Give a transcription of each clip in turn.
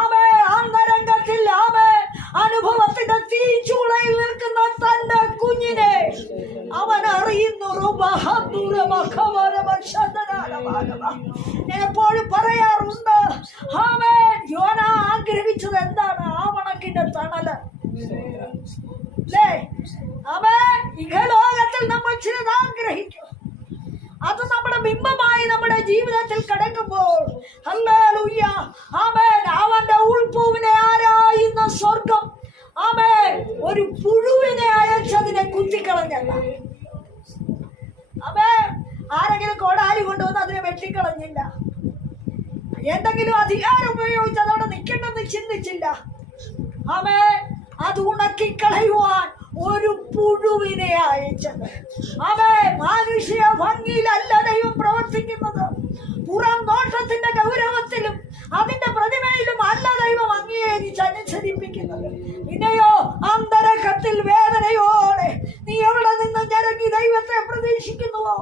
ആമേ അന്തരംഗത്തിൽ ആമേ അനുഭവത്തിന്റെ തീച്ചൂളയിൽ നിൽക്കുന്ന തന്റെ കുഞ്ഞിനെ അവൻ അറിയുന്നു. ഞാൻ എപ്പോഴും പറയാറുണ്ട്, ആമേൻ, യോന ആഗ്രഹിച്ചത് എന്താണ്? ആവണക്കിന്റെ തണല്. ആമേൻ, ഇഹലോകത്തിൽ നമ്മൾ ചിലത് ആഗ്രഹിക്കും, അത് നമ്മുടെ ബിംബമായി നമ്മുടെ ജീവിതത്തിൽ കിടക്കുമ്പോൾ ഹല്ലേലൂയ, ആമേൻ, അവന്റെ ഉൾപ്പൂവിനെ ആരായുന്ന സ്വർഗം ആമേൻ ഒരു പുഴുവിനെ അയച്ചതിനെ കുത്തിക്കളഞ്ഞല്ല. ആമേൻ, ആരെങ്കിലും കോടാലി കൊണ്ടുവന്ന് അതിനെ വെട്ടിക്കളഞ്ഞില്ല. എന്തെങ്കിലും അധികാരം ഉപയോഗിച്ച് അതവിടെ നിൽക്കണമെന്ന് ചിന്തിച്ചില്ല. ആമേൻ, അത് ഉണക്കിക്കളയുവാൻ ഒരു പുഴുവിനെ അയച്ചത്. ആമേൻ, മാനുഷിക ഭംഗിയിലല്ല ദൈവം പ്രവർത്തിക്കുന്നത്. പുറം നോട്ടത്തിന്റെ ഗൗരവത്തിലും അതിന്റെ പ്രതിമയിലും അല്ല ദൈവം അംഗീകരിച്ച് അനുസരിപ്പിക്കുന്നത്. പിന്നെയോ അന്തരംഗത്തിൽ വേദനയോടെ നീ എവിടെ നിന്ന് ഞരങ്ങി ദൈവത്തെ പ്രതീക്ഷിക്കുന്നുവോ?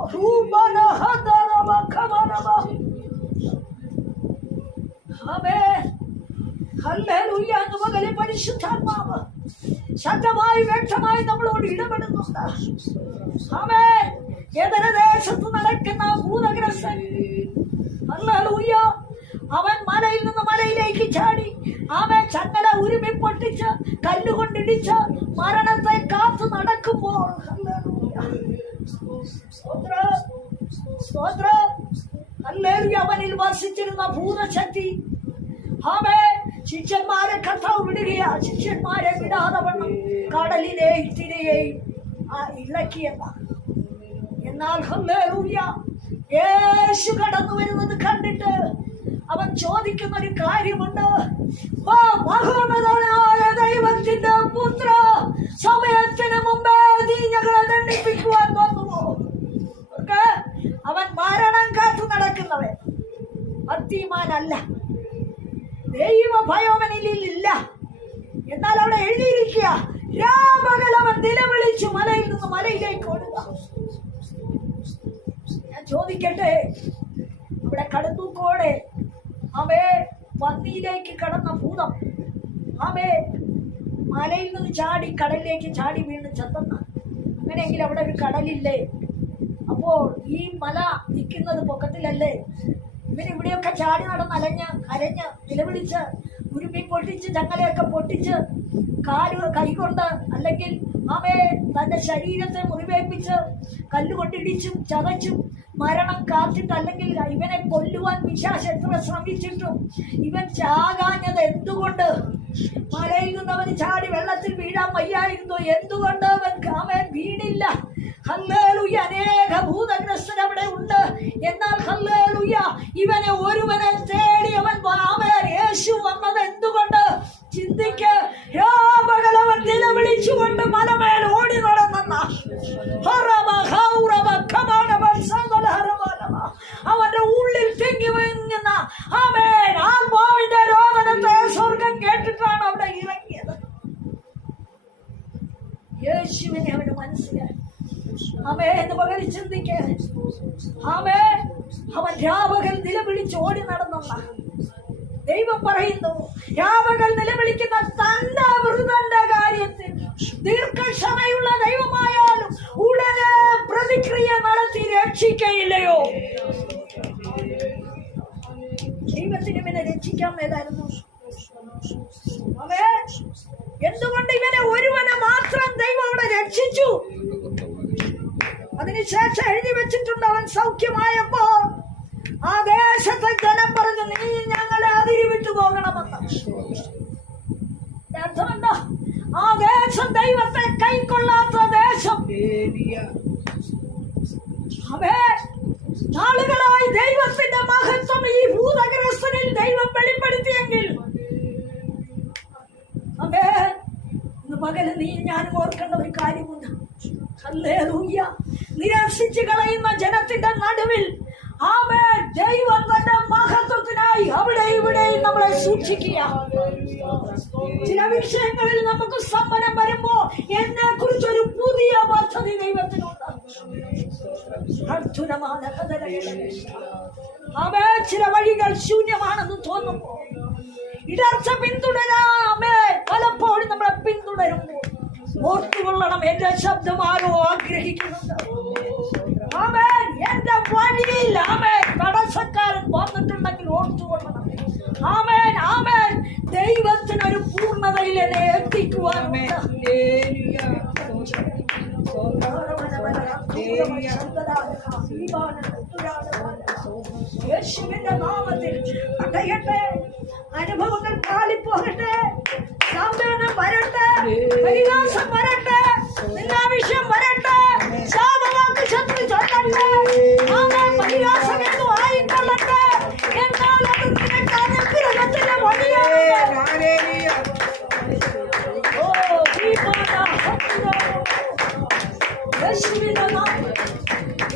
പരിശുദ്ധാത്മാവ് ശക്തമായി വ്യക്തമായി നമ്മളോട് ഇടപെടുന്നുണ്ട്. ആമേൻ, എതിരദേശത്ത് നടക്കുന്ന ഭൂതഗ്രസ്തൻ ഹല്ലേലൂയ, അവൻ മലയിൽ നിന്ന് മലയിലേക്ക് ചാടി അവൻ ചങ്ങല ഉരുമി പൊട്ടിച്ച് കല്ലുകൊണ്ടിടിച്ച് മരണത്തെ കാത്തു നടക്കുമ്പോൾ അവനിൽ വസിച്ചിരുന്ന ഭൂതശക്തി ആമേൻ ശിഷ്യന്മാരെ കർത്താവ് വിടുകയാ. ശിഷ്യന്മാരെ വിടാതെ വണ്ണം കടലിനെയും തിരയെയും ഇളക്കിയല്ല. എന്നാൽ ഹല്ലേലൂയ, യേശു കടന്നു വരുന്നത് കണ്ടിട്ട് അവൻ ചോദിക്കുന്ന ഒരു കാര്യമുണ്ട്. മഹോന്നതനായ ദൈവത്തിന്റെ പുത്ര, സമയത്തിന് മുമ്പേ നീ ഞങ്ങളെ ദണ്ഡിപ്പിക്കുവാൻ വന്നുവോ? അവൻ മരണം കാത്തു നടക്കുന്നവൻ, ഭക്തിമാനല്ല. ദൈവ ഭയോവനിലില്ല. എന്നാൽ അവിടെ എഴുതിയിരിക്കുക, രാപകൽ അവൻ നിലവിളിച്ചു മലയിൽ നിന്ന് മലയിലേക്ക് ഓടുക. ഞാൻ ചോദിക്കട്ടെ, ഇവിടെ കടത്തൂക്കോടെ അവേ പന്നിയിലേക്ക് കടന്ന ഭൂതം അവേ മലയിൽ നിന്ന് ചാടി കടലിലേക്ക് ചാടി വീണ് ചത്തുന്ന, അങ്ങനെയെങ്കിൽ അവിടെ ഒരു കടലില്ലേ? അപ്പോൾ ഈ മല നിൽക്കുന്നത് പൊക്കത്തിലല്ലേ? ഇവരിവിടെയൊക്കെ ചാടി നടന്ന് അരഞ്ഞ് നിലവിളിച്ച് ഉരുമി പൊട്ടിച്ച് ചങ്ങലയൊക്കെ പൊട്ടിച്ച് കൈകൊണ്ട് അല്ലെങ്കിൽ അവയെ തന്റെ ശരീരത്തെ മുറിവേൽപ്പിച്ച് കല്ലുകൊണ്ടിടിച്ചും ചതച്ചും മരണം കാത്തിട്ട് അല്ലെങ്കിൽ ഇവനെ കൊല്ലുവാൻ പിശാച് എത്ര ശ്രമിച്ചിട്ടും ഇവൻ ചാകാഞ്ഞത് എന്തുകൊണ്ട്? മലയിൽ നിന്ന് അവന് ചാടി വെള്ളത്തിൽ വീഴാൻ വയ്യായിരുന്നു. എന്തുകൊണ്ട് അവൻ വീണില്ല? ഹല്ലേലൂയ, അനേക ഭൂതഗ്രസ്തൻ അവിടെ ഉണ്ട്. എന്നാൽ ഹല്ലേലൂയ, ഇവനെ ഒരുവനെ തേടി അവൻ യേശു വന്നത് എന്തുകൊണ്ട്? ചിന്തിക്ക്. രാപകലവൻ നിലവിളിച്ചുകൊണ്ട് മലമേൽ ഓടി നടന്ന അവന്റെ ഉള്ളിൽ തിങ്ങി വീങ്ങുന്ന ആത്മാവിന്റെ രോദനത്തെ സ്വർഗം കേട്ടിട്ടാണ് അവിടെ ഇറങ്ങിയത്. യേശുവിനെ അവന് മനസ്സിലായി. ആമേ എന്ന് പകരം ചിന്തിക്ക്. ആമേ, അവൻ രാപകൽ നിലവിളിച്ച് ഓടി നടന്ന ദൈവം പറയുന്നു, രാപകൽ നിലവിളിക്കുന്ന തന്റെ വൃതന്റെ കാര്യത്തിൽ ദീർഘക്ഷമയുള്ള ദൈവമായാലും ഉടനെ പ്രതിക്രിയ നടത്തി രക്ഷിക്കയില്ലയോ? ദൈവത്തിന് ഇവനെ രക്ഷിക്കാൻ മേലായിരുന്നു. എന്തുകൊണ്ട് ഇവനെ ഒരുവനെ മാത്രം ദൈവം അവിടെ രക്ഷിച്ചു? അതിനുശേഷം എഴുതി വെച്ചിട്ടുണ്ട്, അവൻ സൗഖ്യമായപ്പോൾ ആ ദേശത്തെ ജനം പറഞ്ഞു, നീ ഞങ്ങളെ അതിരിവിട്ടു പോകണമെന്ന്. അർത്ഥം എന്താ? ആ ദേശം ദൈവത്തെ കൈക്കൊള്ളാത്ത ദേശം. നാളുകളായി ദൈവത്തിന്റെ മഹത്വം ഈ ഭൂതഗ്രസ്തനിൽ ദൈവം വെളിപ്പെടുത്തിയെങ്കിൽ ഇന്ന് പകല് നീ ഞാനും ഓർക്കേണ്ട ഒരു കാര്യമുണ്ട്. ഹല്ലേലൂയ, നിരസിച്ചു കളയുന്ന ജനത്തിന്റെ നടുവിൽ ദൈവം തന്റെ മഹത്വത്തിനായി അവിടെ ഇവിടെയും നമ്മളെ സൂക്ഷിക്കുക. ചില വിഷയങ്ങളിൽ നമുക്ക് സമ്മനം വരുമ്പോ എന്നെ കുറിച്ചൊരു പുതിയ പദ്ധതി ദൈവത്തിനുണ്ട്. ചില വഴികൾ ശൂന്യമാണെന്ന് തോന്നുമ്പോ ഇടർച്ച പിന്തുടരാമേ. പലപ്പോഴും നമ്മളെ പിന്തുടരുമ്പോൾ ഓർത്തുകൊള്ളണം, എന്റെ ശബ്ദം ആരോ ആഗ്രഹിക്കുന്നുണ്ട്. ആമേൻ. എന്റെ വഴിയിൽ ആമേൻ തടസ്സക്കാരൻ വന്നിട്ടുണ്ടെങ്കിൽ ഓർത്തുകൊള്ളണം. ആമേൻ, ആമേൻ. ദൈവത്തിനൊരു പൂർണ്ണതയിൽ എന്നെ എത്തിക്കുവാനുണ്ട്. യേശുവിന്റെ നാമത്തിൽ അടയട്ടെ, അനുഭവങ്ങൾ കാലിപ്പോകട്ടെ, സൗന്ദര്യം വരട്ടെ, പരിഹാസം വരട്ടെ, നിന്നാവശ്യം വരട്ടെ, ശാപവാക്ക് ശത്രു ചൊല്ലട്ടെ, പരിഹാസമേതു ആയിക്കൊള്ളട്ടെ. എന്നാൽ അത് നിനക്ക് അനുഗ്രഹത്തിന്റെ വഴിയാണ്.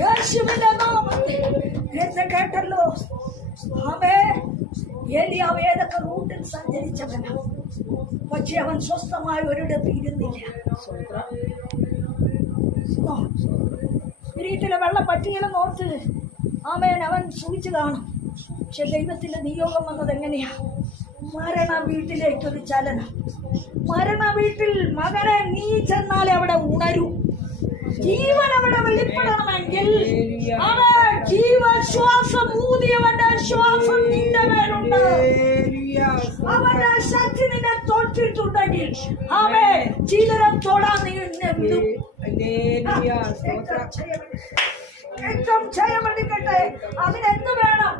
യേശുവിന്റെ നാമത്തിൽ എന്ന് കേട്ടല്ലോ. അവേ ഏലിയാവ് ഏതൊക്കെ റൂട്ടിൽ സഞ്ചരിച്ചവനാ, പക്ഷെ അവൻ സ്വസ്ഥമായി ഒരിടത്ത് ഇരുന്നില്ല. വീട്ടിലെ വെള്ളം പറ്റിയില്ലെന്ന് ഓർത്ത് ആമേൻ അവൻ സൂചിച്ചു കാണും. പക്ഷെ ദൈവത്തിന്റെ നിയോഗം വന്നത് എങ്ങനെയാ? മരണ വീട്ടിലേക്കൊരു ചലനം. മരണ വീട്ടിൽ മകനെ നീ ചെന്നാലേ അവിടെ ഉണരൂ. ജീവൻ അവിടെ വെളിപ്പെടണമെങ്കിൽ അവൻ ജീവശ്വാസം ഊതിയവന്റെ ശ്വാസം നിന്റെ മേലുണ്ട്. അവന്റെ ശക്തി നിന്നെ തൊട്ടിട്ടുണ്ടെങ്കിൽ അവൻ ചിലരെ തൊടാൻ നിന്നെ വിടും. ഏറ്റവും ജയമെടുക്കട്ടെ. അതിനെന്ത് വേണം?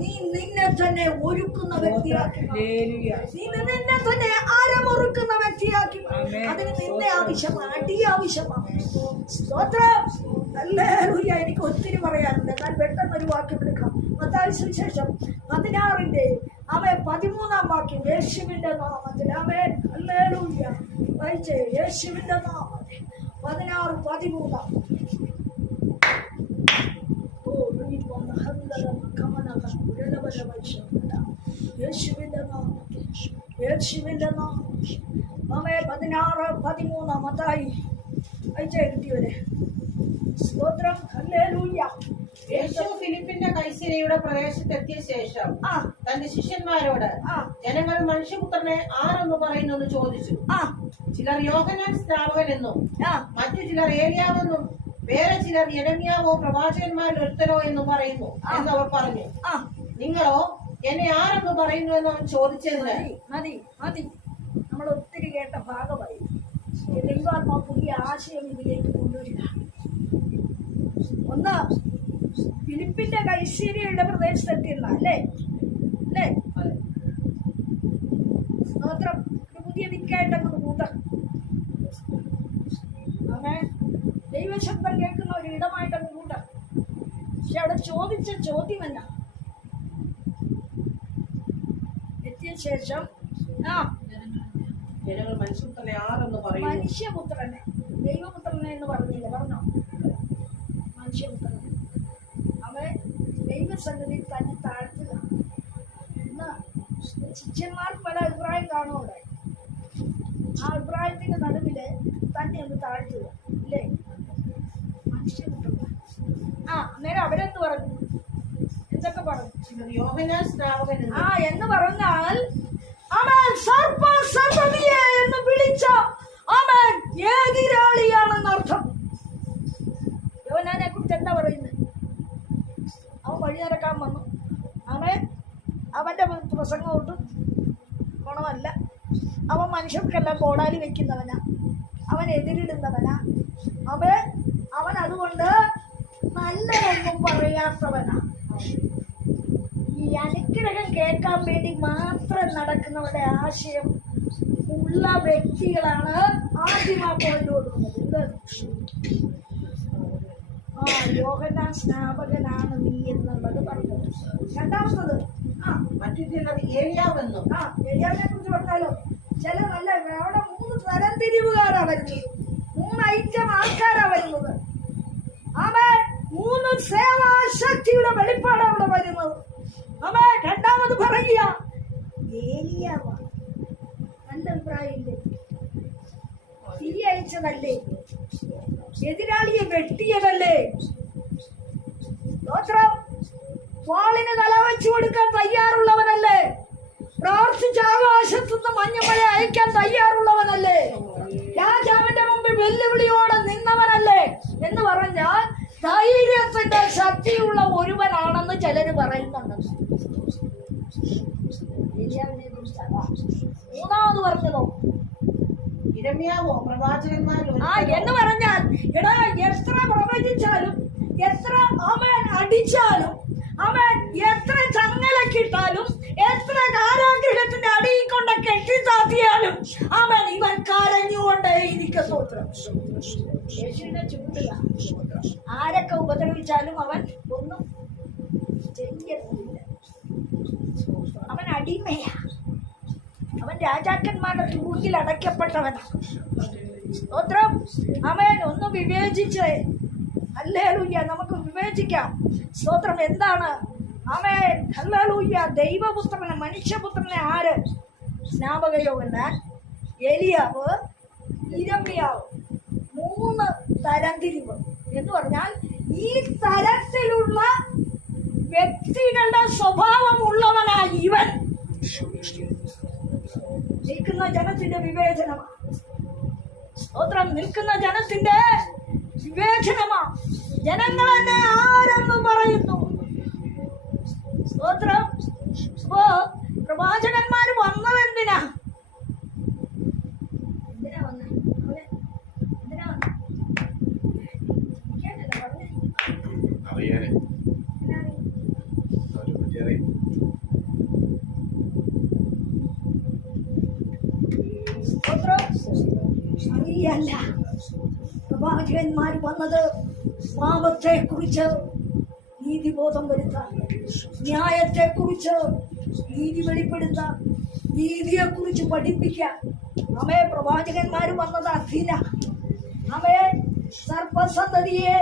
നീ നിന്നെ തന്നെ ഒരുക്കുന്ന വ്യക്തിയാക്കി, നീ നിന്നെ തന്നെ അരമൊറുക്കുന്ന വ്യക്തിയാക്കി. അതിന് നിന്നെ ആവശ്യമാണ്, അടി ആവശ്യമാണ്. സ്തോത്രം. ഹല്ലേലൂയ. എനിക്ക് ഒത്തിരി പറയാനുണ്ട്, എന്നാൽ പെട്ടെന്ന് ഒരു വാക്യം എടുക്കാം. മത്തായി സുവിശേഷം 16-13 വാക്യം. യേശുവിന്റെ നാമത്തിൽ ആമേൻ. ഹല്ലേലൂയ. വായിച്ചേ. യേശുവിന്റെ നാമത്തിൽ 16-13. യേശുവിന്റെ നാമത്തിൽ, യേശുവിന്റെ നാമത്തിൽ. 16-13 മത്തായി അയച്ചേ കിട്ടിയവരെ. സ്തോത്രം. ഹല്ലേലൂയ. യേശു ഫിലിപ്പിന്റെ കൈസരിയുടെ പ്രദേശത്തെത്തിയ ശേഷം തന്റെ ശിഷ്യന്മാരോട് ജനങ്ങൾ മനുഷ്യപുത്രനെ ആരെന്ന് പറയുന്നെന്ന് ചോദിച്ചു. ചിലർ യോഹന്നാൻ സ്നാപകനെന്നും മറ്റു ചിലർ ഏലിയാവെന്നും വേറെ ചിലർ യെരമ്യാവോ പ്രവാചകന്മാരിൽ ഒരുത്തനോ എന്നും പറയുന്നു എന്നവർ പറഞ്ഞു. നിങ്ങളോ എന്നെ ആരെന്ന് പറയുന്നു എന്ന് അവൻ ചോദിച്ചതിന് മതി മതി. നമ്മൾ ഒത്തിരി കേട്ട ഭാഗമായി. ദൈവാത്മാ പുതിയ ആശയം ഇതിലേക്ക് കൊണ്ടുവരിക. ഒന്ന്, ഫിലിപ്പിന്റെ കൈസരിയുടെ പ്രദേശത്തെത്തിയുള്ള അല്ലേ അല്ലേ സ്തോത്രം. പുതിയ ദിക്കായിട്ടൊക്കെ കൂട്ടം. അങ്ങനെ ദൈവശബ്ദം കേൾക്കുന്ന ഒരു ഇടമായിട്ടൊക്കെ കൂട്ടം. പക്ഷെ അവിടെ ചോദിച്ച ചോദ്യം എന്നാ? എത്തിയ ശേഷം ജനങ്ങൾ മനുഷ്യപുത്രനെ ആരെന്ന് പറയും. മനുഷ്യപുത്രനെ, ദൈവപുത്രനെ എന്ന് പറഞ്ഞില്ല, പറഞ്ഞോ? മനുഷ്യപുത്രനെ. അവൻ ദൈവസന്നിധിയിൽ തന്നെ താഴ്ത്തുക. ഇന്ന് ശിഷ്യന്മാർ പല അഭിപ്രായം കാണുമവിടെ. ആ അഭിപ്രായത്തിന്റെ നടുവില് തന്നെ ഒന്ന് താഴ്ത്തുക ഇല്ലേ? മനുഷ്യപുത്രൻ. അന്നേരം അവരെന്ത് പറഞ്ഞു? എന്തൊക്കെ പറഞ്ഞു? യോഹന്നാൻ സ്നാപകൻ എന്ന് പറഞ്ഞാൽ അവൻ സർവ്വസർവ്വതിയെ എന്ന് വിളിച്ച അവൻ എതിരാളിയാണെന്നർത്ഥം. യോഹന്നാനെ കുറിച്ച് എന്താ പറയുന്നത്? അവൻ വഴി നടക്കാൻ വന്നു. അവന്റെ പ്രസംഗം ഒട്ടും ഗുണമല്ല. അവൻ മനുഷ്യർക്കെല്ലാം കോടാലി വെക്കുന്നവനാ, അവൻ എതിരിടുന്നവനാ, അവൻ അതുകൊണ്ട് നല്ലതൊന്നും പറയാത്തവനാ. ഈ അനുഗ്രഹം കേൾക്കാൻ വേണ്ടി മാത്രം നടക്കുന്നവരുടെ ആശയം ഉള്ള വ്യക്തികളാണ് ആദ്യം ആ പോയിന്റ് കൊടുക്കുന്നത്. യോഹന്നാൻ സ്നാപകനാണ് നീ എന്നുള്ളത് പറഞ്ഞത്. രണ്ടാമത്തത് മറ്റു ചിലർ ഏലിയാവെന്നും. ഏലിയാവിനെ കുറിച്ച് പറഞ്ഞാലോ? ചില നല്ല അവിടെ 3 തരംതിരിവുകാരാ വരുന്നത്, 3 ഐറ്റം ആൾക്കാരാ വരുന്നത്. 3 സേവാശക്തിയുടെ വെളിപ്പാടാണ് അവിടെ വരുന്നത്. രണ്ടാമത് പറയുക ഏലിയാവാണ്. നല്ല അഭിപ്രായമില്ലേ? തിരി അയച്ചതല്ലേ? എതിരാളിയെ വെട്ടിയതല്ലേ? വാളിന് തല വെച്ചു കൊടുക്കാൻ തയ്യാറുള്ളവനല്ലേ? മഞ്ഞമഴ അയക്കാൻ തയ്യാറുള്ളവനല്ലേ? രാജാവിന്റെ മുമ്പിൽ വെല്ലുവിളിയോടെ നിന്നവനല്ലേ എന്ന് പറഞ്ഞാൽ ധൈര്യത്തിന്റെ ശക്തിയുള്ള ഒരുവനാണെന്ന് ചിലര് പറയുന്നുണ്ട്. മൂന്നാമത് പറഞ്ഞതോ ഇരമ്യാവോ പ്രവാചകന്മാരിൽ എന്ന് പറഞ്ഞാൽ എടാ എത്ര പ്രവചിച്ചാലും എത്ര അവൻ അടിച്ചാലും അവൻ എത്ര ചങ്ങലക്കിട്ടാലും എത്ര കാരാഗ്രഹത്തിന്റെ അടിയിൽ കൊണ്ട് കെട്ടിത്താത്തിയാലും അവൻ ഇവൻ കരഞ്ഞുകൊണ്ടേ ഇരിക്കും. സ്തോത്രം. യേശുവിനെ ചൂടുക. ആരൊക്കെ ഉപദ്രവിച്ചാലും അവൻ ഒന്നും ചെയ്യത്തില്ല. അവൻ അടിമയാ. അവൻ രാജാക്കന്മാരുടെ തൂക്കിൽ അടയ്ക്കപ്പെട്ടവനാണ്. സ്തോത്രം. അവൻ ഒന്ന് വിവേചിച്ച് ഹല്ലേലൂയ നമുക്ക് വിവേചിക്കാം. സ്തോത്രം. എന്താണ് അവൻ? ഹല്ലേലൂയ. ദൈവപുത്രനെ മനുഷ്യപുത്രനെ ആര്? സ്നാപകയോഹന്നാൻ, എലിയാവ്, ഇരമ്യാവ്. 3 തരംതിരിവ് എന്ന് പറഞ്ഞാൽ ഈ തരത്തിലുള്ള വ്യക്തികളുടെ സ്വഭാവമുള്ളവനായി ഇവൻ നിൽക്കുന്ന ജനത്തിന്റെ വിവേചനമാണ്. സ്തോത്രം. നിൽക്കുന്ന ജനത്തിന്റെ വിവേചനമാണ്. ജനങ്ങൾ എന്നെ ആരെന്ന് പറയുന്നു. സ്തോത്രം. അപ്പോ പ്രവാചകന്മാര് വന്നതെന്തിനാ? അറിയല്ല. പ്രവാചകന്മാർ വന്നത് പാപത്തെ കുറിച്ച് നീതിബോധം വരുത്താൻ, ന്യായത്തെ കുറിച്ച് നീതി വെളിപ്പെടുത്താൻ, നീതിയെ കുറിച്ച് പഠിപ്പിക്കാൻ. അവയെ പ്രവാചകന്മാർ വന്നത് അതിന. അവയെ സർപ്പസന്തതിയെ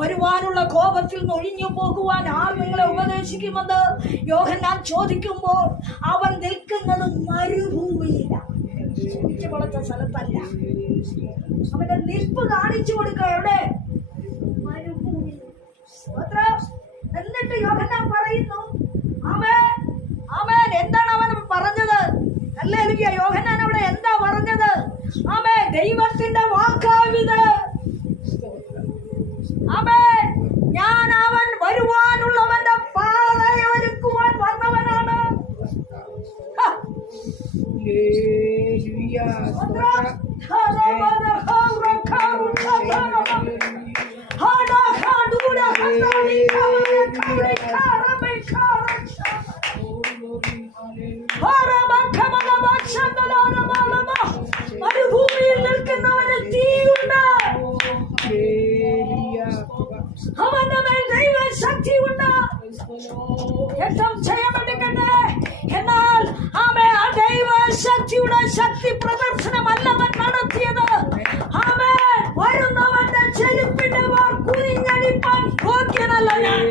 വരുവാനുള്ള കോപത്തിൽ നിന്ന് ഒഴിഞ്ഞു പോകുവാൻ ആർ നിങ്ങളെ ഉപദേശിക്കുമെന്ന് യോഹന്നാൻ ചോദിക്കുമ്പോൾ അവൻ നിൽക്കുന്നത് മരുഭൂമിയിലാണ്. വളർത്ത സ്ഥലത്തല്ല. അവന്റെ നിൽപ്പ് കാണിച്ചു കൊടുക്കുക. എവിടെ? മരുഭൂമി. എന്നിട്ട് യോഹന്നാൻ പറയുന്നു അവൻ എന്താണ് അവൻ പറഞ്ഞത്? ഹല്ലേലൂയ. യോഹന്നാൻ അവിടെ എന്താ പറഞ്ഞത്? ദൈവത്തിന്റെ വാക്കാവിത്. ഞാൻ അവൻ വരുവാനുള്ളവന്റെ പാതയെ ഒരുക്കുവാൻ വന്നവനാണ്. മരുഭൂമിയിൽ നിൽക്കുന്നവന് തീയുണ്ട്. അവന്റെ മേൽ ദൈവശക്തിയുണ്ട്. യുദ്ധം ചെയ്യാമെടുക്കട്ടെ. എന്നാൽ ആ ദൈവശക്തിയുടെ ശക്തി പ്രദർശനമല്ലവൻ നടത്തിയത്. വരുന്നവന്റെ ചെരുപ്പിന്റെ വാർ കുനിഞ്ഞടിപ്പാൻ യോഗ്യനല്ല ഞാൻ.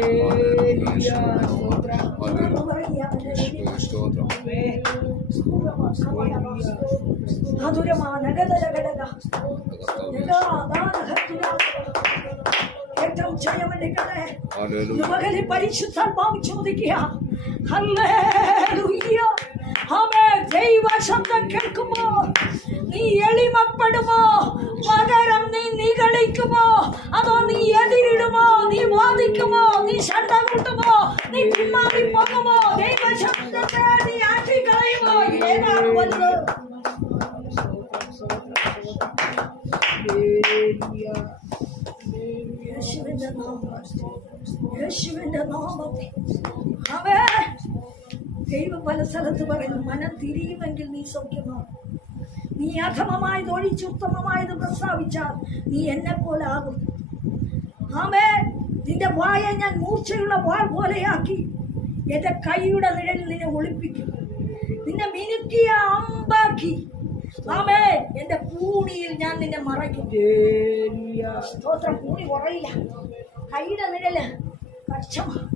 പരിശുദ്ധാത്മാവ് ചോദിക്കുക. ഹല്ലേലൂയ. ദൈവ ശബ്ദം കേൾക്കുമോ നീ എളിമപ്പെടുമോ? പകരം നീ നിഗളിക്കുമോ? അതോ നീ എതിരിടുമോ? നീ വാദിക്കുമോ? നീ ശണ്ട കൂട്ടുമോ? നീ പിന്മാറി പോകുമോ? ദൈവ ശബ്ദത്തെ നീ ആട്ടിക്കളയുമോ? ഏതാണ് വലുത്? യേശുവിന്റെ നാമത്തിൽ ദൈവം പല സ്ഥലത്ത് പറയുന്നു, മനം തിരിയുമെങ്കിൽ നീ സൗഖ്യമാകും. നീ അധമമായത് ഒഴിച്ച് ഉത്തമമായത് പ്രസ്താവിച്ചാൽ നീ എന്നെ പോലെ ആകും. നിന്റെ വായ ഞാൻ മൂർച്ചയുള്ള വാൾ പോലെയാക്കി എന്റെ കൈയുടെ നിഴലിൽ നിന്നെ ഒളിപ്പിക്കും. നിന്നെ മിനുക്കിയ അമ്പാക്കി എന്റെ പൂണിയിൽ ഞാൻ നിന്നെ മറയ്ക്കും. സ്തോത്രം. പൂണി കുറയില്ല, കൈയുടെ നിഴല് കക്ഷമാണ്.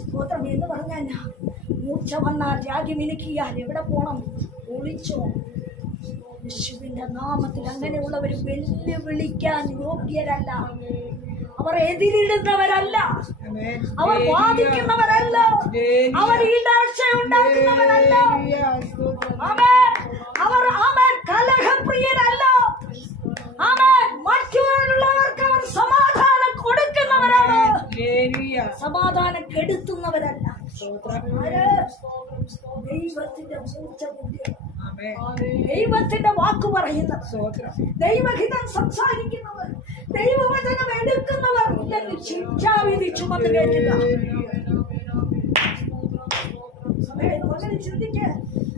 സ്തോത്രം. എന്ന് പറഞ്ഞാൽ മൂർച്ച വന്നാൽ രാഗി മിനുക്കിയാൽ എവിടെ പോണം? ഒളിച്ചോ. യേശുവിന്റെ നാമത്തിൽ അങ്ങനെയുള്ളവർ വെല്ലുവിളിക്കാൻ യോഗ്യരല്ല. അവർ എതിരിടുന്നവരല്ല, അവർ വാദിക്കുന്നവരല്ല, അവർ ഈടാഴ്ച ഉണ്ടാക്കുന്നവരല്ല. ആമേൻ. അവർ ആമേൻ കലഹപ്രിയരല്ല. ആമേൻ. മറ്റുള്ളവർക്ക് അവർ സമാധാനം കൊടുക്കുന്നവരാണ്, സമാധാനം കെടുത്തുന്നവരല്ല. ദൈവത്തിന്റെ മൂർച്ച കൂടിയ, ദൈവത്തിന്റെ വാക്ക് പറയുന്നവർ, ദൈവഹിതം സംസാരിക്കുന്നവർ, ദൈവവചനം എടുക്കുന്നവർ എന്ന് ശിക്ഷാവിധി ചുമന്ന് കേൾക്കുക. അങ്ങനെ ചിന്തിക്ക്.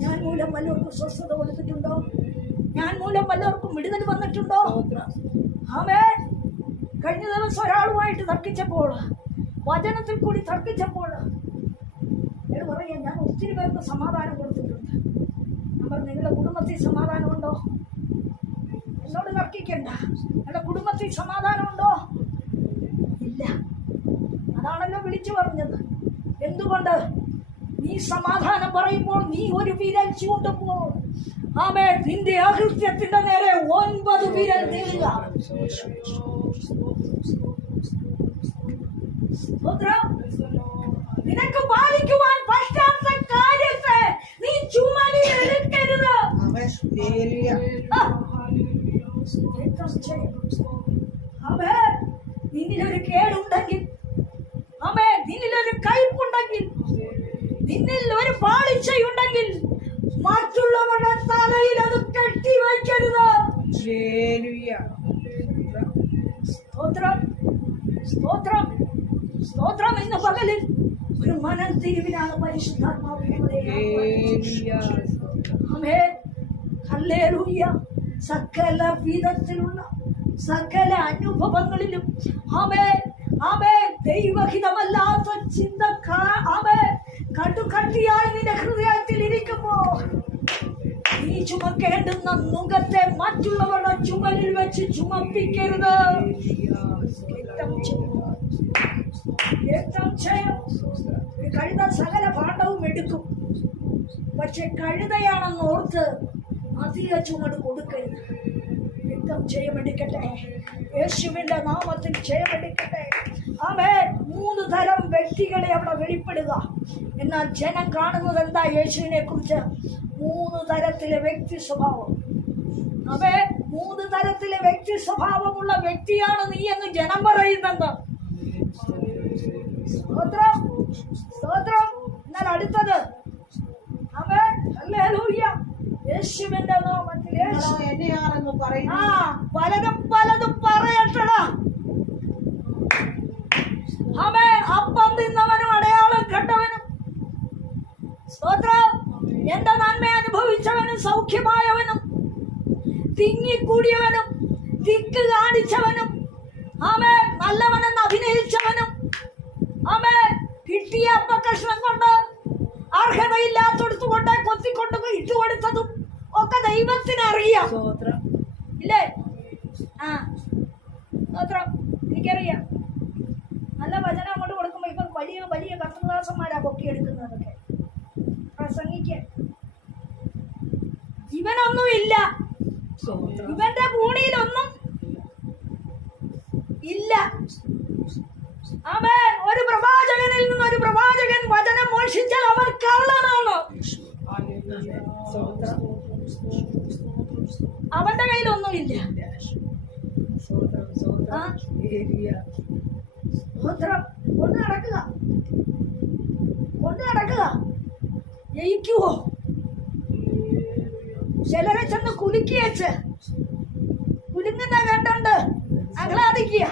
ഞാൻ മൂലം വല്ലവർക്കും സ്വസ്ഥത കൊടുത്തിട്ടുണ്ടോ? ഞാൻ മൂലം വല്ലവർക്കും വിടുതൽ വന്നിട്ടുണ്ടോ? ആമേൻ. കഴിഞ്ഞ ദിവസം ഒരാളുമായിട്ട് തർക്കിച്ചപ്പോൾ, വചനത്തിൽ കൂടി തർക്കിച്ചപ്പോൾ പറയാ, ഞാൻ ഒത്തിരി പേർക്ക് സമാധാനം കൊടുത്തിട്ടുണ്ട്. ഞാൻ പറഞ്ഞു, നിങ്ങളുടെ കുടുംബത്തിൽ സമാധാനമുണ്ടോ? എന്നോട് തർക്കിക്കണ്ട. നിങ്ങളുടെ കുടുംബത്തിൽ സമാധാനമുണ്ടോ? ഇല്ല. അതാണല്ലോ വിളിച്ചു പറഞ്ഞത്. എന്തുകൊണ്ട്? നീ സമാധാനം പറയുമ്പോൾ നീ ഒരു വിരൽ ചൂണ്ടുമ്പോൾ ആമേൻ നിന്റെ അകൃത്യത്തിന്റെ നേരെ 9 വിരൽ നീളുക. നിനക്ക് പാലിക്കുവാൻ പറ്റാത്ത കാര്യത്തെ നീ ചുമലിൽ എടുക്കരുത്. നിന്നിലൊരു കേടുണ്ടെങ്കിൽ, ആമേൻ, നിന്നിലൊരു കയ്പുണ്ടെങ്കിൽ, നിന്നിൽ ഒരു പാളിച്ചയുണ്ടെങ്കിൽ മറ്റുള്ളവരുടെ തലയിൽ അത് കെട്ടിവയ്ക്കരുത്. സ്തോത്രം, സ്തോത്രം, സ്തോത്രം. ഇന്ന് പകലിൽ ഒരു മനം തിരിവിനാണ് പരിശുദ്ധാത്മാവിലൂടെ. ആമേൻ, ഹല്ലേലൂയ. സകല വിധത്തിലുള്ള സകല അനുഭവങ്ങളിലും ആമേൻ, ആമേൻ, ദൈവഹിതമല്ലാത്ത ചിന്ത ആമേൻ കട്ടുകട്ടിയായി നിന്റെ ഹൃദയത്തിൽ ഇരിക്കുമ്പോൾ നീ ചുമക്കേണ്ടുന്ന നുകത്തെ മറ്റുള്ളവരുടെ ചുമലിൽ വെച്ച് ചുമപ്പിക്കരുത്. കഴുത സകല പാണ്ഡവും എടുക്കും, പക്ഷെ കഴുതയാണെന്ന് ഓർത്ത് അധിക ചുമട് കൊടുക്കരുത്. യുദ്ധം ജയമെടുക്കട്ടെ, യേശുവിന്റെ നാമത്തിൽ ജയമെടുക്കട്ടെ. ആമേൻ. 3 തരം വ്യക്തികളെ അവിടെ വെളിപ്പെടുക. എന്നാൽ ജനം കാണുന്നത് എന്താ? യേശുവിനെ കുറിച്ച് 3 തരത്തിലെ വ്യക്തി സ്വഭാവം. ആമേൻ. 3 തരത്തിലെ വ്യക്തി സ്വഭാവമുള്ള വ്യക്തിയാണ് നീ എന്ന് ജനം പറയുന്നത്. സ്തോത്രം, സ്തോത്രം. എന്നാൽ അടുത്തത് ആമേൻ, ഹല്ലേലൂയ, യേശുവിന്റെ നാമത്തിൽ പലരും പലതും പറയട്ടടാ. ആമേൻ. അപ്പം തിന്നവനും അടയാളം കണ്ടവനും, സ്തോത്രം, എന്റെ നന്മ അനുഭവിച്ചവനും സൗഖ്യമായവനും, തിങ്ങിക്കൂടിയവനും, തിക്ക് കാണിച്ചവനും, ആമേൻ, നല്ലവനെന്ന് അഭിനയിച്ചവനും, ആമേൻ, കിട്ടിയ അപ്പകഷ്ണം കൊണ്ട് അർഹതയില്ലാത്തടുത്തു കൊണ്ട് കൊത്തിക്കൊണ്ട് ഇട്ടുകൊടുത്തതും ഒക്കെ ദൈവത്തിന് അറിയാം. ഇല്ലേ? ആ, സ്തോത്രം. എനിക്കറിയാം. നല്ല വചനം അങ്ങോട്ട് കൊടുക്കുമ്പോ ഇപ്പൊ വലിയ വലിയ കർത്തൃദാസന്മാരാ പൊക്കിയെടുക്കുന്നതൊക്കെ പ്രസംഗിക്കാൻ. ഇവനൊന്നുമില്ല, ഇവന്റെ ഭൂണിയിലൊന്നും ഇല്ല. ആമേൻ. ഒരു പ്രവാചകനിൽ നിന്ന് ഒരു പ്രവാചകൻ വചനം മോഷിച്ചാൽ അവൻ കള്ളനാണ്. അവന്റെ കയ്യിലൊന്നുമില്ല. കൊണ്ട് നടക്കുക, കൊണ്ട് നടക്കുക. ജയിക്കുവോ? ചിലരെ ചെന്ന് കുലുക്കിയച്ച് കുലുങ്ങുന്ന കണ്ടുണ്ട് ആഹ്ലാദിക്കുക.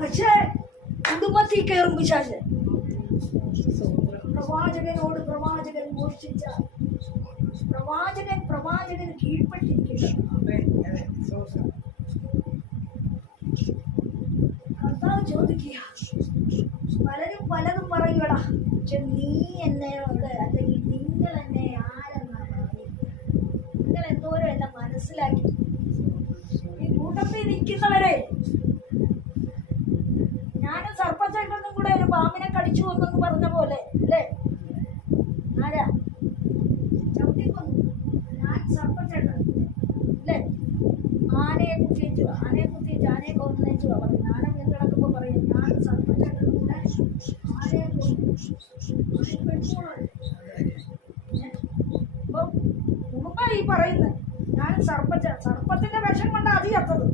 പക്ഷേ കുടുംബത്തിൽ കയറും പിശാച്. പ്രവാചകനോട് പ്രവാചകൻ മോഷ്ടിച്ച പ്രവാചകന് കീഴ്പ്പെട്ടിരിക്കുക. കർത്താവ് ചോദിക്കുക, പലരും പലതും പറയൂടാ, പക്ഷെ നീ എന്നോട് അല്ലെങ്കിൽ നിങ്ങൾ എന്നെ ആരെന്നാണ് പറയുന്നത്? നിങ്ങൾ എന്തോരം എന്നെ മനസ്സിലാക്കി. ഈ കൂട്ടത്തിൽ നിൽക്കുന്നവരെ ഞാനും സർപ്പച്ചേട്ടനും കൂടെ ഒരു പാമ്പിനെ കടിച്ചു കൊന്നെന്ന് പറഞ്ഞ പോലെ അല്ലേ? ആരാ ചവിട്ടിക്കൊന്നു? ഞാൻ സർപ്പച്ചേട്ടൻ അല്ലേ? ആനയെ കുത്തിച്ചു ആനയെ കൊന്നേച്ചു പറഞ്ഞു. ആന വീണ് കിടക്കുമ്പോ ആരെ കൊന്നു? ഇപ്പൊ കുടുംബ ഈ പറയുന്നത് ഞാൻ സർപ്പത്തിന്റെ വിഷം കൊണ്ട് അത് ചത്തത്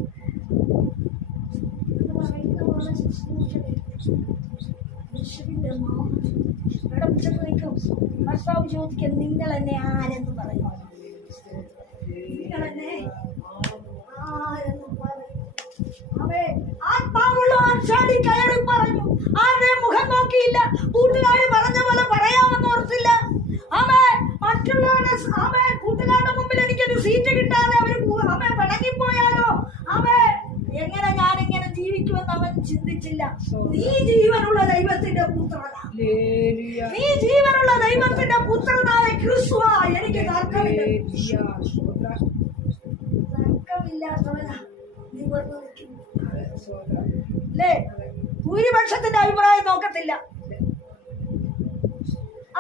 ഭർത്താവ് ചോദിക്കാൻ നിങ്ങൾ എന്നെ ആരെന്ന് പറയും? നിങ്ങൾ എന്നെ ആരെന്ന് പറയും? അവേ ആത്മാവുള്ള ചാടി കയറി പറഞ്ഞു. ആരുടെ മുഖം നോക്കിയില്ല. കൂട്ടുകാര് പറഞ്ഞ പോലെ പറയാമെന്ന് ഓർത്തില്ല. അവേ മറ്റുള്ളവരുടെ കൂട്ടുകാരുടെ മുമ്പിൽ എനിക്കൊരു സീറ്റ് കിട്ടാതെ അവര് പിണങ്ങിപ്പോയാലോ? അവേ എങ്ങനെ ഞാനിങ്ങനെ ജീവിക്കുമെന്ന് അവൻ ചിന്തിച്ചില്ല. നീ ജീവനുള്ള ദൈവത്തിന്റെ പുത്രനാ. നീ ജീവനുള്ള ദൈവത്തിന്റെ പുത്രനായ ക്രിസ്തുവാ. എനിക്ക് തർക്കമില്ലാത്തവനാ നിവർന്നു നിൽക്കുന്നു. അല്ലേ? ഭൂരിപക്ഷത്തിന്റെ അഭിപ്രായം നോക്കത്തില്ല.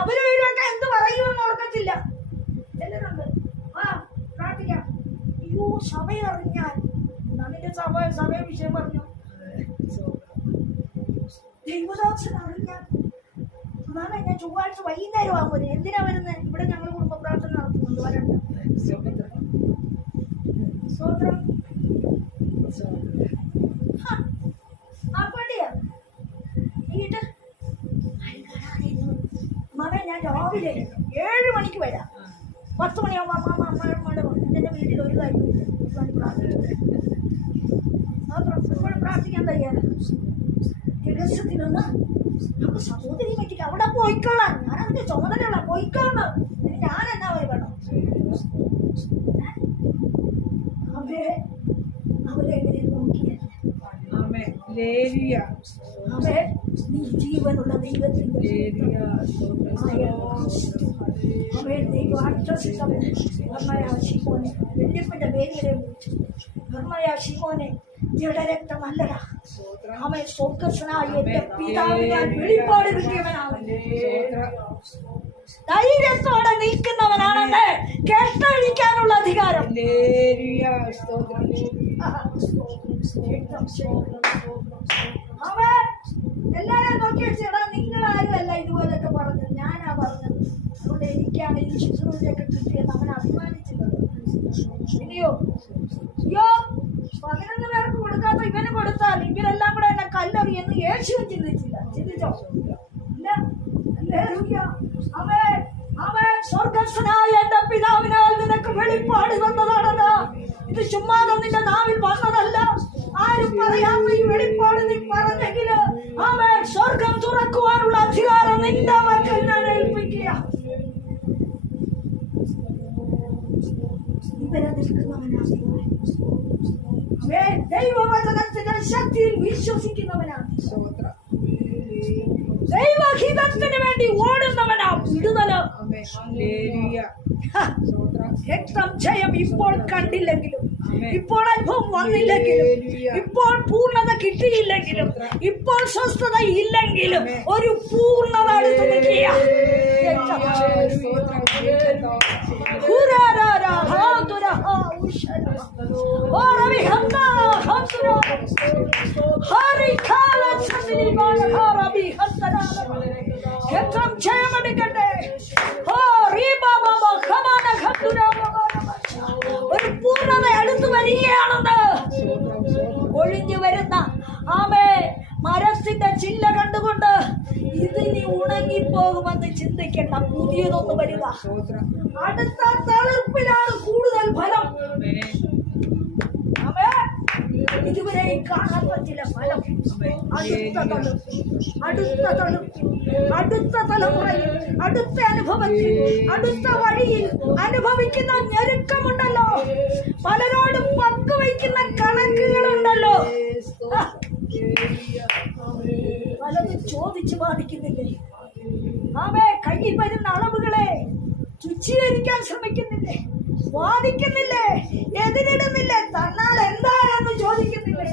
അവര് ഇവരൊക്കെ എന്ത് പറയുമെന്ന് ഓർക്കത്തില്ല. എല്ലാരുണ്ട് പ്രാർത്ഥിക്കാം. അയ്യോ സഭയെ അറിഞ്ഞാൽ അതിന്റെ സഭയെ വിഷയം പറഞ്ഞു. ദൈവദാസൻ അറിഞ്ഞാൽ അതാണ് ഞാൻ ചൊവ്വാഴ്ച വൈകുന്നേരം ആകുമ്പോൾ എന്തിനാ വരുന്നത്? ഇവിടെ ഞങ്ങൾ കുടുംബ പ്രാർത്ഥന നടത്തുന്നുണ്ട്. വരണ്ട സ്വോത്രം ആപ്പാടിയാ വീട്ട് മകൻ. ഞാൻ രാവിലെ 7 മണിക്ക് വരാം. 10 മണിയാകുമ്പോൾ എന്റെ വീട്ടിൽ ഒരു കാര്യമില്ല. പ്രാർത്ഥിക്കാൻ തയ്യാറ്. രഹസ്യത്തിലൊന്ന് നമുക്ക് സഹോദരി പറ്റില്ല. അവിടെ പോയിക്കോളാം. ഞാൻ അതിന്റെ ചുമതലയുള്ള പോയിക്കോളാം. ഞാൻ എന്നാ വേണം? അവരെങ്ങനെ നോക്കിയല്ല. നീ ജീവനുള്ള ദൈവത്തിന്റെ വല്യപ്പന്റെ പേരിലെ ധർമ്മയാശിമോനെ ജഡരക്തമല്ലടാ. അവൻ സ്വർഗസ്വനായ എന്റെ പിതാവിനാൽ വെളിപ്പാട് കിട്ടിയവനാണ്. ധൈര്യത്തോടെ നിൽക്കുന്നവനാണെന്ന് കേട്ടഴിക്കാനുള്ള അധികാരം. അവൻ എല്ലാരും നോക്കി വെച്ചാ നിങ്ങളാരും അല്ല ഇതുപോലൊക്കെ പറഞ്ഞത്. ഞാനാ പറഞ്ഞത്. അതുകൊണ്ട് എനിക്കാണ് ഈ ശുശ്രൂഷയൊക്കെ കിട്ടിയത്. അവൻ അഭിമാനിച്ചില്ലത്. ഇനിയോ അയ്യോ 11 പേർക്ക് കൊടുക്കാത്ത ഇവന് കൊടുത്താൽ ഇവരെല്ലാം കൂടെ എന്നെ കല്ലെറിയെന്ന് യേശുവും ചിന്തിച്ചില്ല. ചിന്തിച്ചോ? ഇല്ല. അവൻ സ്വർഗസ്വനായ എന്റെ പിതാവിനാൽ നിനക്ക് വെളിപ്പാട് തന്നതാണല്ലോ. ഇത് ചുമ്മാതെ നിന്റെ നാവിൽ വന്നതല്ല. ആരും പറയാത്ത ഈ വെളിപ്പാട് നീ പറഞ്ഞെങ്കിൽ അവൻ സ്വർഗം തുറക്കുവാനുള്ള അധികാരം നിന്റെ മക്കൾ ഞാൻ ഏൽപ്പിക്കുക. ഇവരെ നിൽക്കുന്നവനാണ്. ദൈവവചനത്തിന്റെ ശക്തിയിൽ വിശ്വസിക്കുന്നവനാണ്. ദൈവഹിതത്തിന് വേണ്ടി ഓടുന്നവനാ വിടുതല്. രക്തം ജയം ഇപ്പോൾ കണ്ടില്ലെങ്കിലും, ഇപ്പോൾ അനുഭവം വന്നില്ലെങ്കിലും, ഇപ്പോൾ പൂർണ്ണത കിട്ടിയില്ലെങ്കിലും, ഇപ്പോൾ സ്വസ്ഥത ഇല്ലെങ്കിലും ഒരു പൂർണ്ണത അടുത്ത് നിൽക്കുക. ഒരു പൂർണ്ണത അടുത്ത് വരികയാണെന്ന് ഒഴിഞ്ഞു വരുന്ന ആമേ മരത്തിന്റെ ചില്ല കണ്ടുകൊണ്ട് ഇതിനി ഉണങ്ങിപ്പോകുമെന്ന് ചിന്തിക്കേണ്ട. പുതിയതൊന്ന് വരിക. അടുത്ത തളിർപ്പിലാണ് കൂടുതൽ ഫലം. ഇതുവരെ കാണാത്ത ചില ഫലം അടുത്ത തലമുറയിൽ, അടുത്ത അനുഭവത്തിൽ, അടുത്ത വഴിയിൽ അനുഭവിക്കുന്ന ഞെരുക്കമുണ്ടല്ലോ. പലരോടും പങ്കുവയ്ക്കുന്ന കണക്കുകളുണ്ടല്ലോ. പലതും ചോദിച്ചു ബാധിക്കുന്നില്ലേ? ആമേ കയ്യിൽ വരുന്ന അളവുകളെ തുച്ഛീകരിക്കാൻ ശ്രമിക്കുന്നില്ലേ? വാദിക്കുന്നില്ലേ? എതിരിടുന്നില്ലേ? തന്നാൽ എന്താണെന്ന് ചോദിക്കുന്നില്ലേ?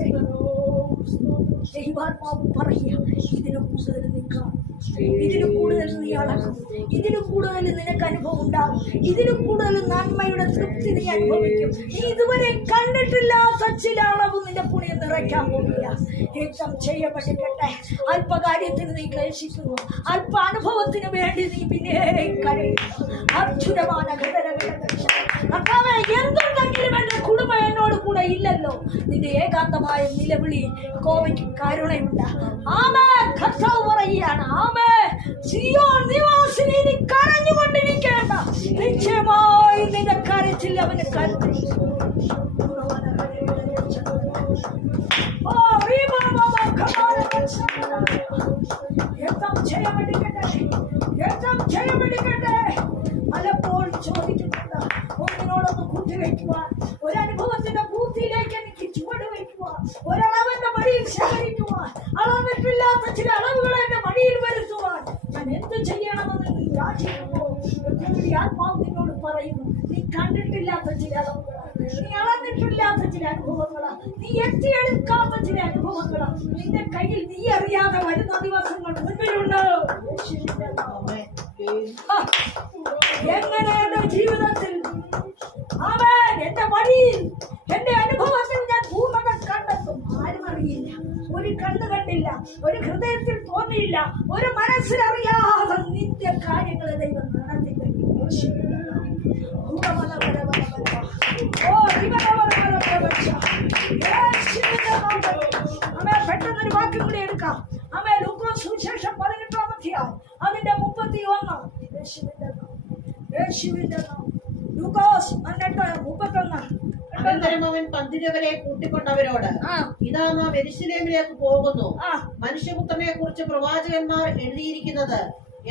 ദൈവാത്മാവ് പറയുക, ഇതിന് കൂടുതൽ നിൽക്കാം, ഇതിന് കൂടുതൽ നീ അളക്കും, ഇതിന് കൂടുതൽ നിനക്ക് അനുഭവം ഉണ്ടാകും, ഇതിന് കൂടുതൽ നന്മയുടെ തൃപ്തി നീ അനുഭവിക്കും. നീ ഇതുവരെ കണ്ടിട്ടില്ലാത്ത ചില അളവ് നിന്റെ പുണ്യം നിറയ്ക്കാൻ പോകുക. ഏറ്റവും ചെയ്യപ്പെട്ടിട്ടെ. അല്പകാര്യത്തിന് നീ ക്ലേശിക്കുന്നു, അല്പ അനുഭവത്തിന് വേണ്ടി നീ പിന്നെ കരയുന്നു. അത്ഭുതமான കർത്താവേ, എന്തുണ്ടെങ്കിലും എന്റെ കുടുംബം എന്നോട് കൂടെ ഇല്ലല്ലോ. നിന്റെ ഏകാന്തമായ നിലവിളി കോവയ്ക്ക് കരുണയുണ്ട്. ആമേൻ. കർത്താവ് പറയുകയാണ്, ആമേൻ. സിയോൻ നിവാസിനി നീ കരഞ്ഞുകൊണ്ടിരിക്കേണ്ട, നിശ്ചയമായി നിന്റെ കരച്ചിൽ അവന് കരുതി. പലപ്പോൾ ചോദിക്കുന്നുണ്ട്, ഒന്നിനോടൊന്ന് കൂട്ടിവെക്കുവാൻ, ഒരനുഭവത്തിന്റെ പൂർത്തിയിലേക്ക് എനിക്ക് ചുവട് വയ്ക്കുവാൻ, ഒരളവെന്റെ മടിയിൽ ശേഖരിക്കുവാൻ, അളന്നിട്ടില്ലാത്ത ചില അളവുകൾ എന്റെ മടിയിൽ വരുത്തുവാൻ ഞാൻ എന്ത് ചെയ്യണമെന്ന് നീ യാചിക്കുന്നു. ആത്മാവ് നിന്നോട് പറയുന്നു, നീ കണ്ടിട്ടില്ലാത്ത ചില അളവുകൾ, നീ അളന്നിട്ടില്ലാത്ത ചില അനുഭവങ്ങൾ, നീ എത്തിയെടുക്കാത്ത ചില അനുഭവങ്ങൾ നിന്റെ കയ്യിൽ നീ അറിയാതെ വരുന്ന ദിവസങ്ങൾ മുൻപിലുണ്ട്. എങ്ങനെ എന്റെ ജീവിതത്തിൽ അവൻ എന്റെ വഴിയിൽ എന്റെ അനുഭവത്തിൽ ഞാൻ പൂർണ്ണത കണ്ടെത്തും ആരും അറിയില്ല. ഒരു കണ്ണ് കണ്ടില്ല, ഒരു ഹൃദയത്തിൽ തോന്നിയില്ല, ഒരു മനസ്സിലറിയാതെ നിന്റെ കാര്യങ്ങളെ ദൈവം നടത്തി കഴിഞ്ഞു. പെട്ടെന്നൊരു വാക്കും കൂടി എടുക്കാം. അമ്മേ, ലൂക്കോസ് സുവിശേഷം 18-ാം അധ്യായം അതിന്റെ 31. ലൂക്കോസ് 18:31. അനന്തരം അവൻ പന്തിരവരെ കൂട്ടിക്കൊണ്ടവരോട്, ഇതാ നാം യെരൂശലേമിലേക്ക് പോകുന്നു, മനുഷ്യപുത്രനെ കുറിച്ച് പ്രവാചകന്മാർ എഴുതിയിരിക്കുന്നത്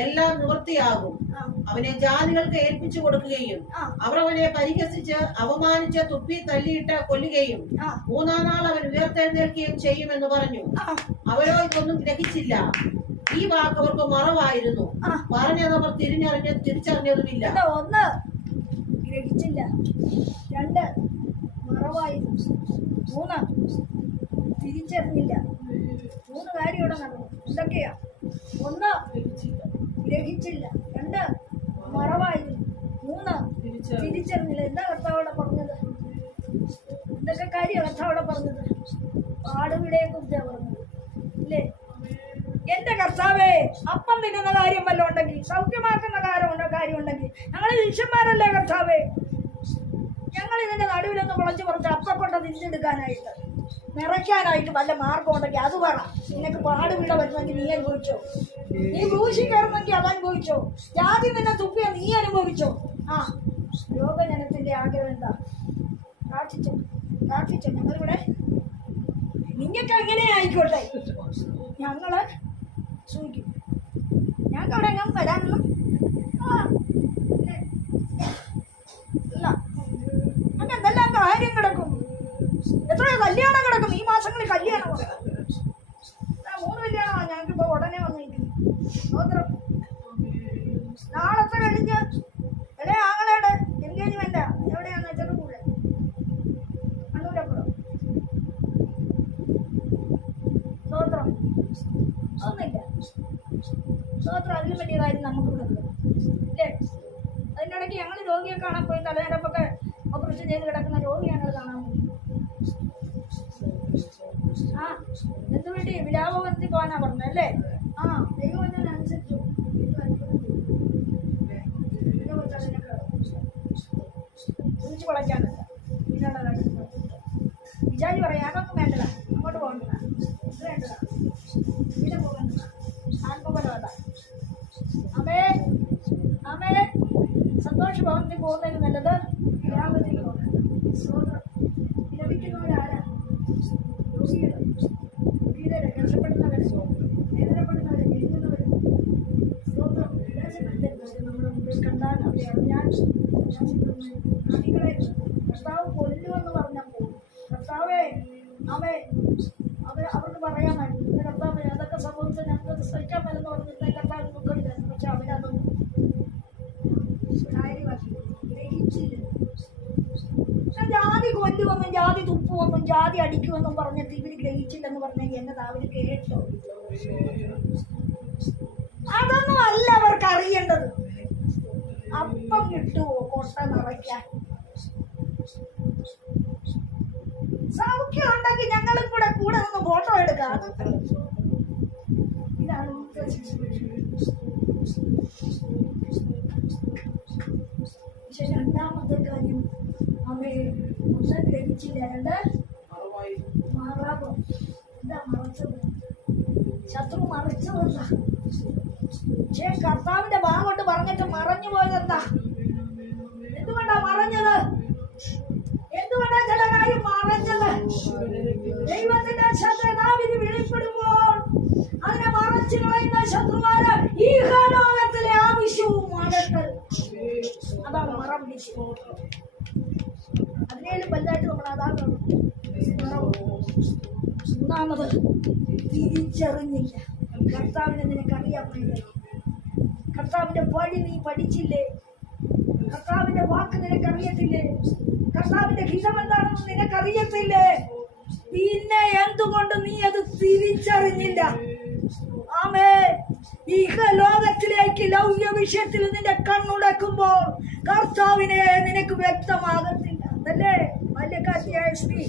എല്ലാം നിവൃത്തിയാകും. അവനെ ജാതികൾക്ക് ഏൽപ്പിച്ചു കൊടുക്കുകയും അവർ അവനെ പരിഹസിച്ച് അവമാനിച്ച് തുപ്പി തല്ലിയിട്ട് കൊല്ലുകയും 3-ാം നാൾ അവൻ ഉയർത്തെഴുന്നേൽക്കുകയും ചെയ്യുമെന്ന് പറഞ്ഞു. അവരോ ഇതൊന്നും ഗ്രഹിച്ചില്ല. ഈ വാക്ക് അവർക്ക് മറവായിരുന്നു. പറഞ്ഞതവർ തിരിച്ചറിഞ്ഞതുമില്ല. 1 ഗ്രഹിച്ചില്ല, 2 മറവായിരുന്നു, 3 തിരിച്ചറിഞ്ഞില്ല. 3 കാര്യം ഇവിടെ നടന്നു. എന്തൊക്കെയാ? 1 ഗ്രഹിച്ചില്ല, 2 മറവായിരുന്നു, 3 തിരിച്ചറിഞ്ഞില്ല. എന്താ കർത്താവോടെ പറഞ്ഞത്? എന്തൊക്കെ കാര്യം കർത്താവോടെ പറഞ്ഞത്? പാടുവിടയെ കുറിച്ചാണ് പറഞ്ഞത്, ഇല്ലേ? എന്റെ കർത്താവേ, അപ്പം തിന്നുന്ന കാര്യം വല്ലതും ഉണ്ടെങ്കിൽ, സൗഖ്യമാക്കുന്ന കാര്യം ഉണ്ടെങ്കിൽ ഞങ്ങൾ ശിഷ്യന്മാരല്ലേ കർത്താവേ? ഞങ്ങൾ ഇതിന്റെ നടുവിലൊന്ന് മുളച്ചു കുറച്ച് അപ്പം കൊണ്ട് തിരിച്ചെടുക്കാനായിട്ട് നിറയ്ക്കാനായിട്ട് വല്ല മാർഗം ഉണ്ടെങ്കിൽ അത് പറ. നിനക്ക് പാടുവിട വരുന്നെങ്കിൽ നീ അനുഭവിച്ചോ, നീ ബ്രൂശി കയറുന്നെങ്കിൽ അതനുഭവിച്ചോ, ജാതി നിന്നെ തുപ്പിയ നീ അനുഭവിച്ചോ. ലോകജനത്തിന്റെ ആഗ്രഹം എന്താ? പ്രാർത്ഥിച്ചോ ഞങ്ങളിവിടെ നിങ്ങൾക്ക് എങ്ങനെ ആയിക്കോട്ടെ, ഞങ്ങള് സൂചിക്കും. ഞങ്ങൾക്ക് അവിടെ എങ്ങനെ വരാനൊന്നും ഇല്ല. അങ്ങനെ എന്തെല്ലാം കാര്യം കിടക്കും, എത്രയോ കല്യാണം കിടക്കും. ഈ മാസങ്ങളിൽ കല്യാണം 3 കല്യാണമാണ് ഞങ്ങൾക്കിപ്പോ ഉടനെ വന്നിരിക്കുന്നു. നാളത്തെ കഴിഞ്ഞ് എടേ ആങ്ങളയുടെ എൻഗേജ്മെന്റാ. എവിടെയാന്ന് വെച്ചാൽ കൂടെ കണ്ണൂരപ്പുറം. സ്വോത്രം ഒന്നില്ല. സ്വോത്രം അതിലും വലിയ കാര്യം നമുക്ക് കൊടുക്കും, ഇല്ലേ? അതിൻ്റെ ഇടയ്ക്ക് ഞങ്ങൾ രോഗിയെ കാണാൻ പോയി. തലനടപ്പൊക്കെ ഓപ്പറേഷൻ ചെയ്ത് കിടക്കുന്ന രോഗിയാണ് കാണാൻ പോയി. എന്തുവേണ്ടി വിലാപവനത്തിൽ പോകാനാ പറഞ്ഞല്ലേ? ദൈവവചനനുസരിച്ചു കുറിച്ച് വളയ്ക്കാനല്ല, പിന്നുള്ള കാര്യം വിചാരി പറയാം. അതൊന്നും വേണ്ടതാ, അങ്ങോട്ട് പോകണ്ടതാ, ഇത് വേണ്ടതാ, പിന്നെ പോകേണ്ടതാ, ആത്മബലമല്ല. അമേ സന്തോഷ ഭവനത്തിൽ പോകുന്നതിന് നല്ലത് വിലാപനത്തിൽ പോകുന്നത്. ലഭിക്കുന്നവരാരാ? രോഗികൾ, പീഡിതര്, രക്ഷപ്പെടുന്നവർ, വേദനപ്പെടുന്നവർ, എഴുതുന്നവർ. നമ്മുടെ മുമ്പിൽ കണ്ടാൽ അവരെ അറിഞ്ഞാൽ അടികളെ കർത്താവ് കൊല്ലുമെന്ന് പറഞ്ഞപ്പോൾ കർത്താവേ അവർക്ക് പറയാമായിരുന്നു, കർത്താവ് അതൊക്കെ സംഭവിച്ചാൽ ഞങ്ങൾക്ക് സഹിക്കാൻ പറ്റുന്ന പറഞ്ഞിട്ട് കർത്താവ് നോക്കരുത്. പക്ഷെ അവരതൊന്നും കാര്യമാക്കി ഗ്രഹിച്ചില്ല. ജാതി കൊല്ലുമെന്നും ജാതി തുപ്പുമെന്നും ജാതി അടിക്കുമെന്നും പറഞ്ഞിട്ട് ഇവര് ഗ്രഹിച്ചില്ലെന്ന് പറഞ്ഞെങ്കിൽ എന്നതാ അവര് കേട്ടോ? അതൊന്നും അല്ല അവർക്ക് അറിയേണ്ടത്. അപ്പം കിട്ടുവോ കൊട്ട നിറയ്ക്കാൻ? സൗഖ്യം ഉണ്ടെങ്കിൽ ഞങ്ങളും കൂടെ നിന്ന് ഫോട്ടോ എടുക്കാം. ഇതാണ് പക്ഷെ രണ്ടാമത്തെ കാര്യം അവയെ ഒന്നും ഗ്രഹിച്ചില്ല. മറവ് എന്താ മറച്ചത്? ശത്രു മറിച്ചതെന്താ? പക്ഷേ കർത്താവിന്റെ ഭാഗോട്ട് പറഞ്ഞിട്ട് മറഞ്ഞു പോയതെന്താ? എന്തുകൊണ്ടാ മറഞ്ഞത്? എന്തുകൊണ്ടാ ചില കാര്യം മറഞ്ഞത്? ദൈവത്തിന്റെ ശത്രുതാവിന് വെളിപ്പെടുമ്പോൾ അതിനെ മറച്ചു കളയുന്ന ശത്രുവാര് ഈ ലോകത്തിലെ ആവശ്യവും മറക്കൽ. അതാണ് മറം വിഷയം. അതിനേലും വലുതായിട്ട് നമ്മൾ അതാണ്. മൂന്നാമത് തിരിച്ചറിഞ്ഞില്ല. കർത്താവിനെ നിനക്കറിയാൻ പറ്റില്ല. കർത്താവിന്റെ വഴി നീ പഠിച്ചില്ലേ? കർത്താവിന്റെ വാക്ക് നിനക്കറിയത്തില്ലേ? കർത്താവിന്റെ ഹിതം എന്താണെന്ന് നിനക്കറിയത്തില്ലേ? പിന്നെ എന്തുകൊണ്ട് നീ അത് തിരിച്ചറിഞ്ഞില്ല? ആമേ, ഈ ലോകത്തിലേക്ക് ലൗകിക വിഷയത്തിൽ നിന്റെ കണ്ണുടക്കുമ്പോൾ കർത്താവിനെ നിനക്ക് വ്യക്തമാകത്തില്ല. അതല്ലേ ബാല്യക്കാരിയായ സ്ത്രീ